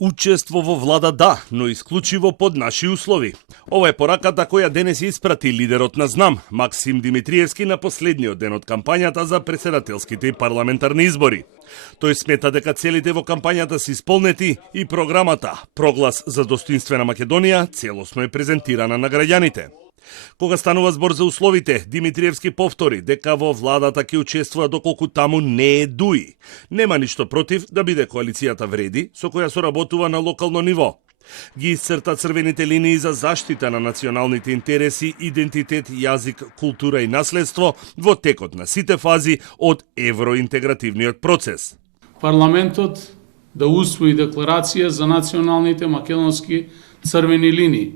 Учество во влада да, но исклучиво под наши услови. Ова е пораката која денес испрати лидерот на ЗНАМ, Максим Димитриевски, на последниот ден од кампањата за претседателските и парламентарни избори. Тој смета дека целите во кампањата се исполнети и програмата Проглас за достоинствена Македонија целосно е презентирана на граѓаните. Кога станува збор за условите, Димитриевски повтори дека во владата ќе учествува доколку таму не е дуи. Нема ништо против да биде коалицијата вреди, со која соработува на локално ниво. Ги исцрта црвените линии за заштита на националните интереси, идентитет, јазик, култура и наследство во текот на сите фази од евроинтегративниот процес. Парламентот да усвои декларација за националните македонски црвени линии,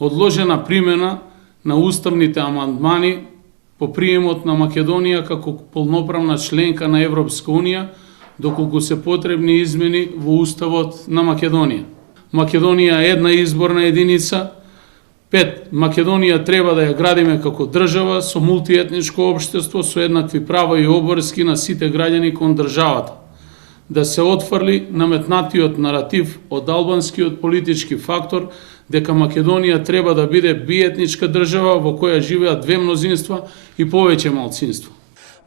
одложена примена на уставните амандмани по приемот на Македонија како полноправна членка на Европска Унија, доколку се потребни измени во Уставот на Македонија. Македонија е една изборна единица. 5. Македонија треба да ја градиме како држава со мултиетничко општество со еднакви права и обврски на сите граѓани кон државата. Да се отфрли наметнатиот наратив од албанскиот политички фактор дека Македонија треба да биде биетничка држава во која живеат две мнозинства и повеќе малцинства.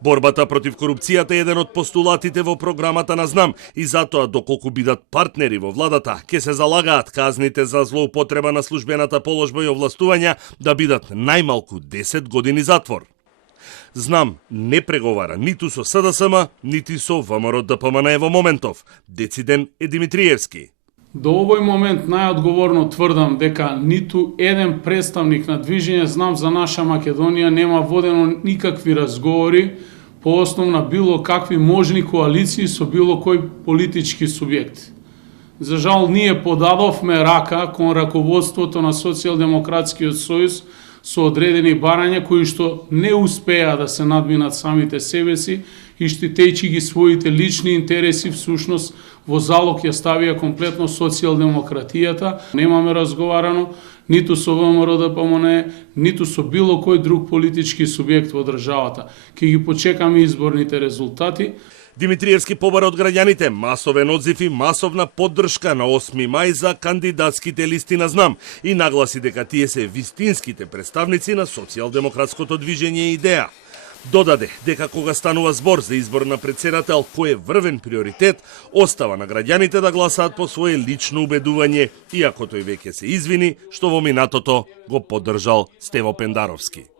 Борбата против корупцијата е еден од постулатите во програмата на ЗНАМ и затоа доколку бидат партнери во владата, ќе се залагаат казните за злоупотреба на службената положба и овластувања да бидат најмалку 10 години затвор. ЗНАМ не преговара ниту со СДСМ, нити со ВМРО ДПМН во моментов. Дециден е Димитриевски. До овој момент најодговорно тврдам дека ниту еден представник на движење Знам за наша Македонија нема водено никакви разговори по основ на било какви можни коалиции со било кој политички субјект. За жал, ние подадовме рака кон раководството на Социјалдемократскиот сојуз со одредени барања кои што не успеа да се надминат самите себе си и штитејќи ги своите лични интереси, всушност во залог ја ставија комплетно социјалдемократијата. Немаме разговарано ниту со ВМРО ДПМН, ниту со било кој друг политички субјект во државата. Ќе ги почекаме изборните резултати. Димитриевски побара од граѓаните масовен одзив и масовна поддршка на 8 мај за кандидатските листи на ЗНАМ и нагласи дека тие се вистинските представници на социјалдемократското движење идеја. Додаде дека кога станува збор за избор на претседател кој е врвен приоритет, остава на граѓаните да гласаат по свое лично убедување, иако тој веќе се извини што во минатото го поддржал Стево Пендаровски.